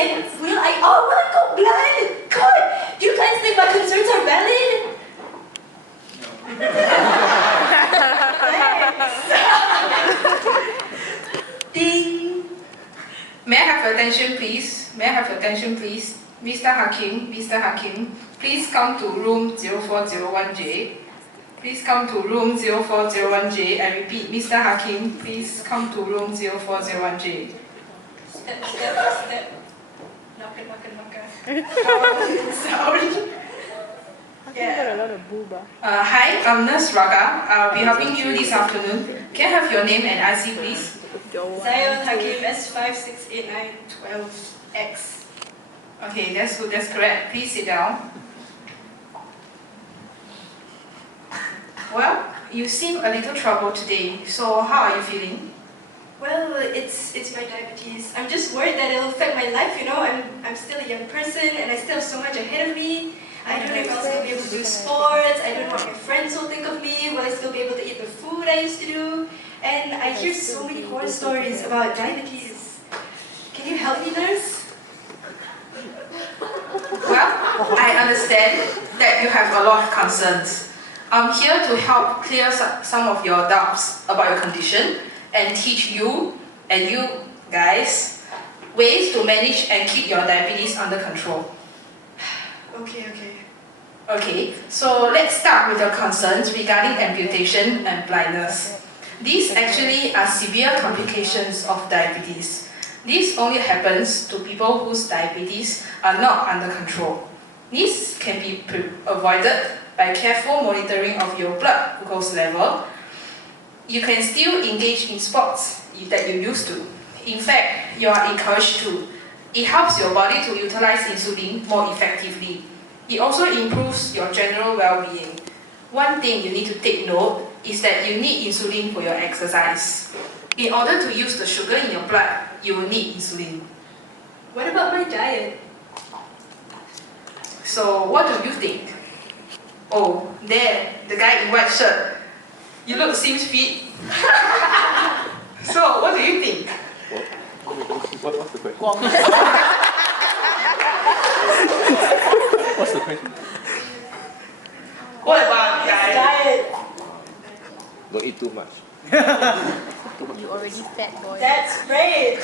And will I go blind? God, do you guys think my concerns are valid? Ding. May I have your attention, please? May I have your attention, please? Mr. Hakim, please come to room 0401J. Please come to room 0401J. I repeat, Mr. Hakim, please come to room 0401J. Step. Knock. Sorry. Yeah. Hi, I'm Nurse Raga. I'll be helping you this afternoon. Can I have your name and IC, please? Zion Hakim S568912X. Okay, that's good, that's correct. Please sit down. Well, you seem a little troubled today, so how are you feeling? Well, it's my diabetes. I'm just worried that it'll affect my life, you know. I'm still a young person and I still have so much ahead of me. I don't know if I'll still be able to do sports. I don't know what my friends will think of me. Will I still be able to eat the food I used to do? And I hear so many horror stories about diabetes. Can you help me, nurse? Well, I understand that you have a lot of concerns. I'm here to help clear some of your doubts about your condition and teach you and you guys ways to manage and keep your diabetes under control. Okay, so let's start with the concerns regarding amputation and blindness. These actually are severe complications of diabetes. This only happens to people whose diabetes are not under control. This can be avoided by careful monitoring of your blood glucose level. You can still engage in sports that you used to. In fact, you are encouraged to. It helps your body to utilize insulin more effectively. It also improves your general well-being. One thing you need to take note is that you need insulin for your exercise. In order to use the sugar in your blood, you will need insulin. What about my diet? So, what do you think? Oh, there, the guy in white shirt. You look seems fit. So, what do you think? What's the question? What's the question? What about Diet. Don't eat too much. You already fat, boy. That's great.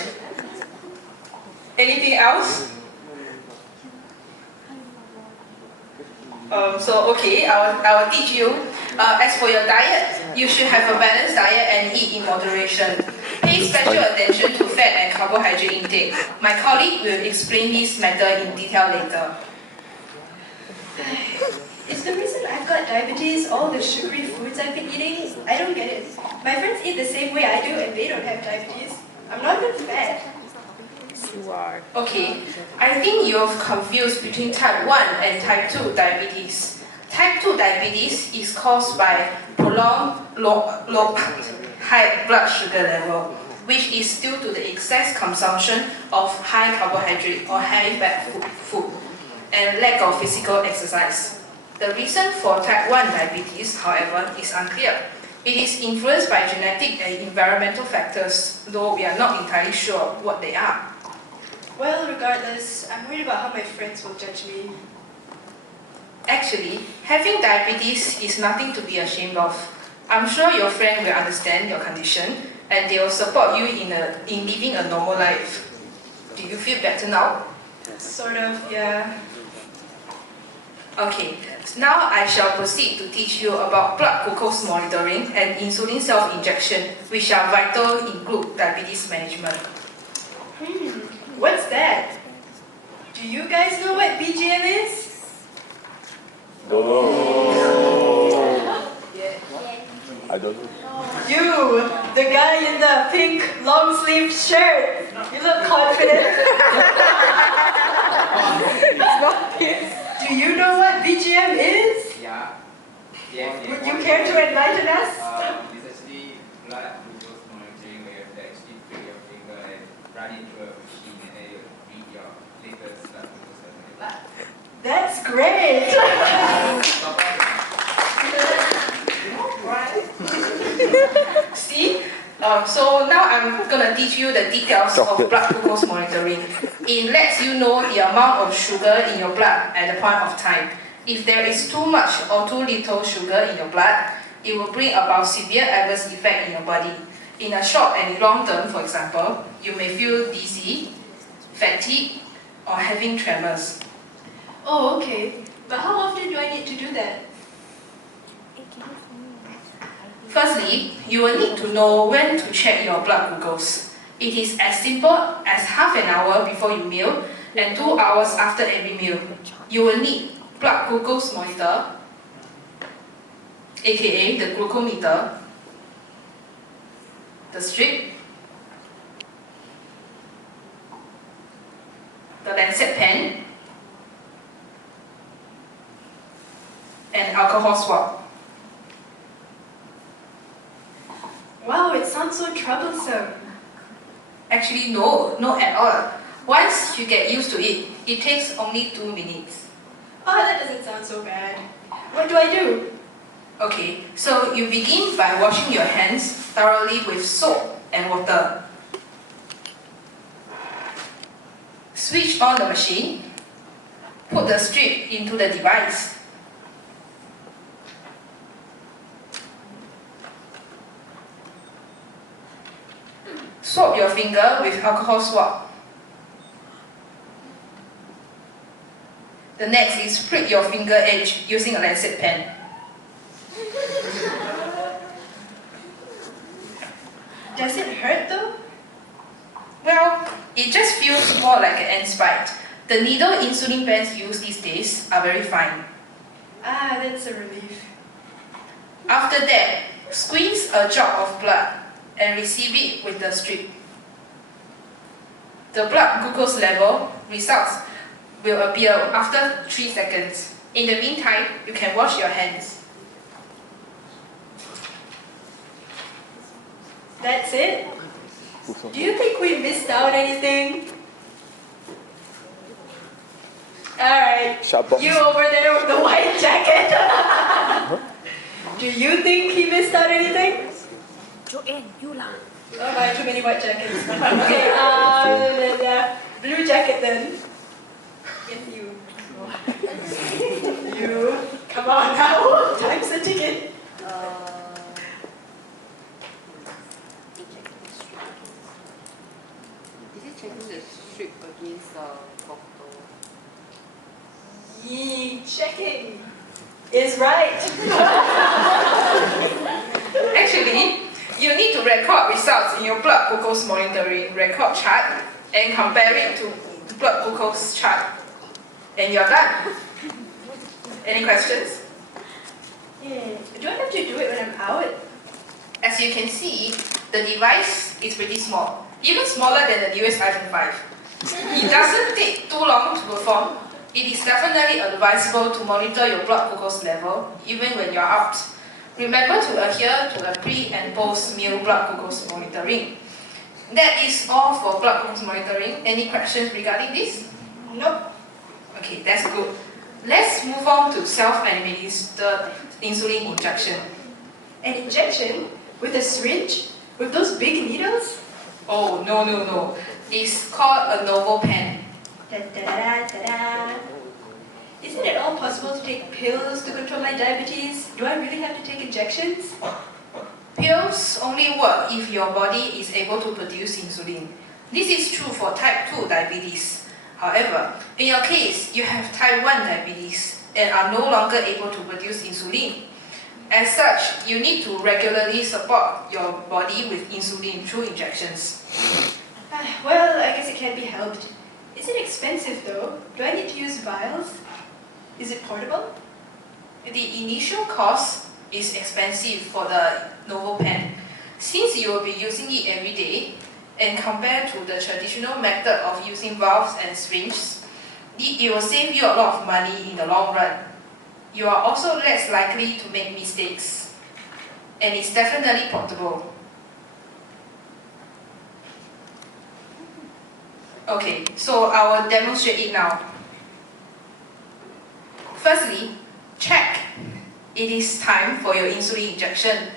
Anything else? Okay, I will teach you. As for your diet, you should have a balanced diet and eat in moderation. Pay special attention to fat and carbohydrate intake. My colleague will explain this matter in detail later. Is the reason I've got diabetes all the sugary foods I've been eating? I don't get it. My friends eat the same way I do and they don't have diabetes. I'm not even fat. You are. Okay, I think you're confused between type 1 and type 2 diabetes. Type 2 diabetes is caused by prolonged high blood sugar level, which is due to the excess consumption of high carbohydrate or high fat food and lack of physical exercise. The reason for type 1 diabetes, however, is unclear. It is influenced by genetic and environmental factors, though we are not entirely sure what they are. Well, regardless, I'm worried about how my friends will judge me. Actually, having diabetes is nothing to be ashamed of. I'm sure your friend will understand your condition and they will support you in living a normal life. Do you feel better now? Sort of, yeah. Okay, now I shall proceed to teach you about blood glucose monitoring and insulin self-injection, which are vital in group diabetes management. What's that? Do you guys know what BGM is? No. I don't know. You, the guy in the pink long-sleeved shirt. You look confident. Do you know what BGM is? Yeah. Would you care to enlighten us? It's actually blood glucose monitoring where you actually prick your finger and run it through a machine and then you read your latest blood glucose level in your blood. That's great. See, So now I'm going to teach you the details of Chocolate. blood glucose monitoring. It lets you know the amount of sugar in your blood at the point of time. If there is too much or too little sugar in your blood, it will bring about severe adverse effect in your body. In a short and long term, for example, you may feel dizzy, fatigue, or having tremors. Oh, okay. But how often do I need to do that? Firstly, you will need to know when to check your blood glucose. It is as simple as half an hour before your meal and 2 hours after every meal. You will need blood glucose monitor, aka the glucometer, the strip, the lancet pen, and alcohol swab. Wow, it sounds so troublesome. Actually, no, not at all. Once you get used to it, it takes only 2 minutes. Oh, that doesn't sound so bad. What do I do? Okay, so you begin by washing your hands thoroughly with soap and water. Switch on the machine. Put the strip into the device. Swab your finger with alcohol swab. The next is prick your finger edge using a lancet pen. Does it hurt though? Well, it just feels more like an ant bite. The needle insulin pens used these days are very fine. Ah, that's a relief. After that, squeeze a drop of blood and receive it with the strip. The blood glucose level results will appear after 3 seconds. In the meantime, you can wash your hands. That's it? Do you think we missed out anything? Alright, Sharp box. you over there with the white jacket. Do you think he missed out anything? Joanne, you lah. Oh my, too many white jackets. Okay, blue jacket then. Yes, you. You. Come on now, time's a ticket. Is he checking the strip against the bottle? Yee, checking is right. Actually, you need to record results in your blood glucose monitoring record chart and compare it to the blood glucose chart. And you're done. Any questions? Yeah. Do I have to do it when I'm out? As you can see, the device is pretty small, even smaller than the newest iPhone 5. It doesn't take too long to perform. It is definitely advisable to monitor your blood glucose level even when you're out. Remember to adhere to a pre- and post-meal blood glucose monitoring. That is all for blood glucose monitoring. Any questions regarding this? Nope. Okay, that's good. Let's move on to self-administered insulin injection. An injection? With a syringe? With those big needles? Oh, no. It's called a novel pen. Da-da-da-da-da. Is it at all possible to take pills to control my diabetes? Do I really have to take injections? Pills only work if your body is able to produce insulin. This is true for type 2 diabetes. However, in your case, you have type 1 diabetes and are no longer able to produce insulin. As such, you need to regularly support your body with insulin through injections. Well, I guess it can't be helped. Is it expensive though? Do I need to use vials? Is it portable? The initial cost is expensive for the novel pen, since you will be using it every day, and compared to the traditional method of using valves and syringes, it will save you a lot of money in the long run. You are also less likely to make mistakes, and it's definitely portable. Okay, so I will demonstrate it now. Firstly, check. It is time for your insulin injection.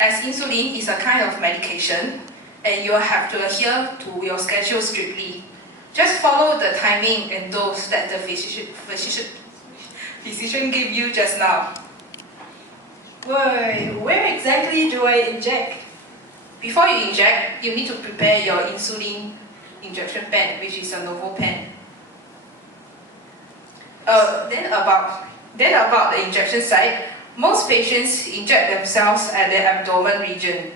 as insulin is a kind of medication and you have to adhere to your schedule strictly. Just follow the timing and dose that the physician gave you just now. Boy, where exactly do I inject? Before you inject, you need to prepare your insulin injection pen, which is a Novo pen. Then about the injection site, most patients inject themselves at the abdomen region,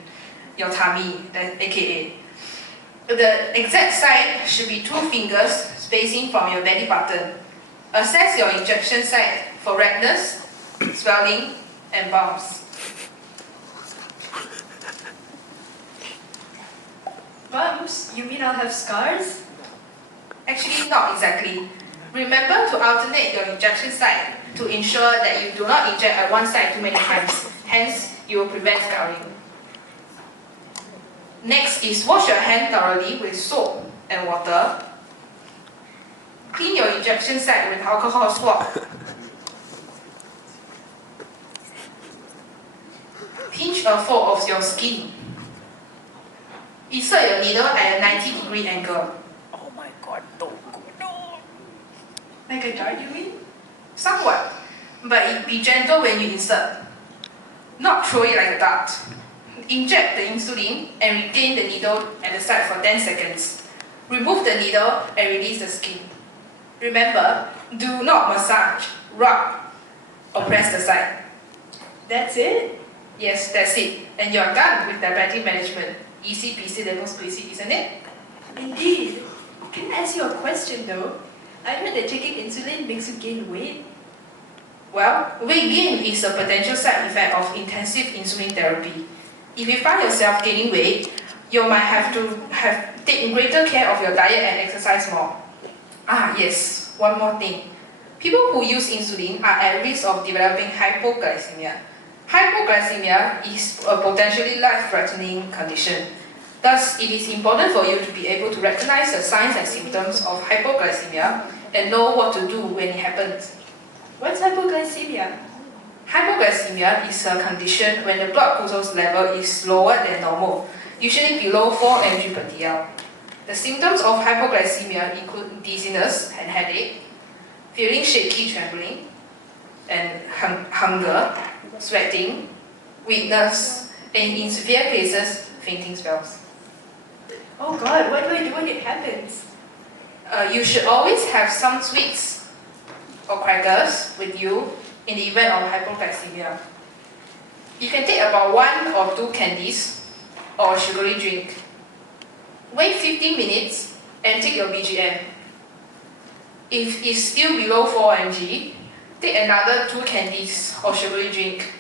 your tummy, aka. The exact site should be 2 fingers spacing from your belly button. Assess your injection site for redness, swelling, and bumps. Bumps? You mean I'll have scars? Actually, not exactly. Remember to alternate your injection site to ensure that you do not inject at one site too many times. Hence, you will prevent scarring. Next is wash your hand thoroughly with soap and water. Clean your injection site with alcohol swab. Pinch a fold of your skin. Insert your needle at a 90-degree angle. Oh my god, no. Like a dart, you mean? Somewhat, but be gentle when you insert. Not throw it like a dart. Inject the insulin and retain the needle at the site for 10 seconds. Remove the needle and release the skin. Remember, do not massage, rub, or press the site. That's it? Yes, that's it. And you're done with diabetic management. Easy peasy lemon squeezy, isn't it? Indeed. Can I ask you a question though? I heard that taking insulin makes you gain weight. Well, weight gain is a potential side effect of intensive insulin therapy. If you find yourself gaining weight, you might have to take greater care of your diet and exercise more. Ah yes, one more thing. People who use insulin are at risk of developing hypoglycemia. Hypoglycemia is a potentially life-threatening condition. Thus, it is important for you to be able to recognize the signs and symptoms of hypoglycemia and know what to do when it happens. What's hypoglycemia? Hypoglycemia is a condition when the blood glucose level is lower than normal, usually below 4 mg per dl. The symptoms of hypoglycemia include dizziness and headache, feeling shaky, trembling, and hunger, sweating, weakness, and in severe cases, fainting spells. Oh God, what do I do when it happens? You should always have some sweets or crackers with you in the event of hypoglycemia. You can take about 1 or 2 candies or a sugary drink. Wait 15 minutes and take your BGM. If it's still below 4 mg, take another 2 candies or sugary drink.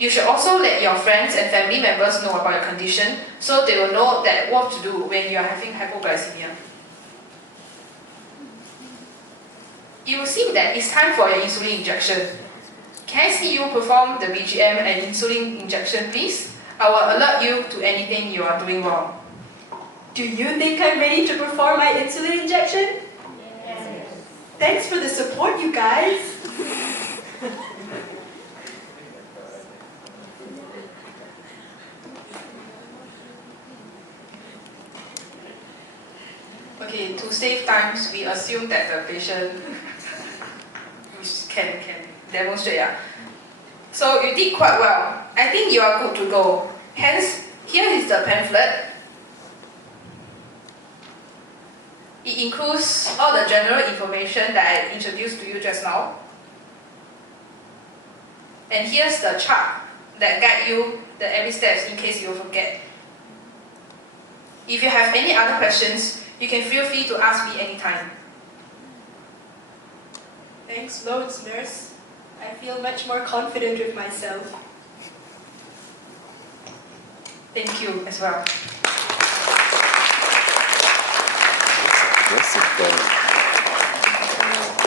You should also let your friends and family members know about your condition so they will know that what to do when you are having hypoglycemia. You will see that it's time for your insulin injection. Can I see you perform the BGM and insulin injection, please? I will alert you to anything you are doing wrong. Do you think I'm ready to perform my insulin injection? Yes. Thanks for the support, you guys. Okay, to save time, we assume that the patient can demonstrate. Yeah. So you did quite well. I think you are good to go. Hence, here is the pamphlet. It includes all the general information that I introduced to you just now. And here's the chart that guide you the every steps in case you forget. If you have any other questions, you can feel free to ask me anytime. Thanks loads, nurse. I feel much more confident with myself. Thank you as well. That's simple.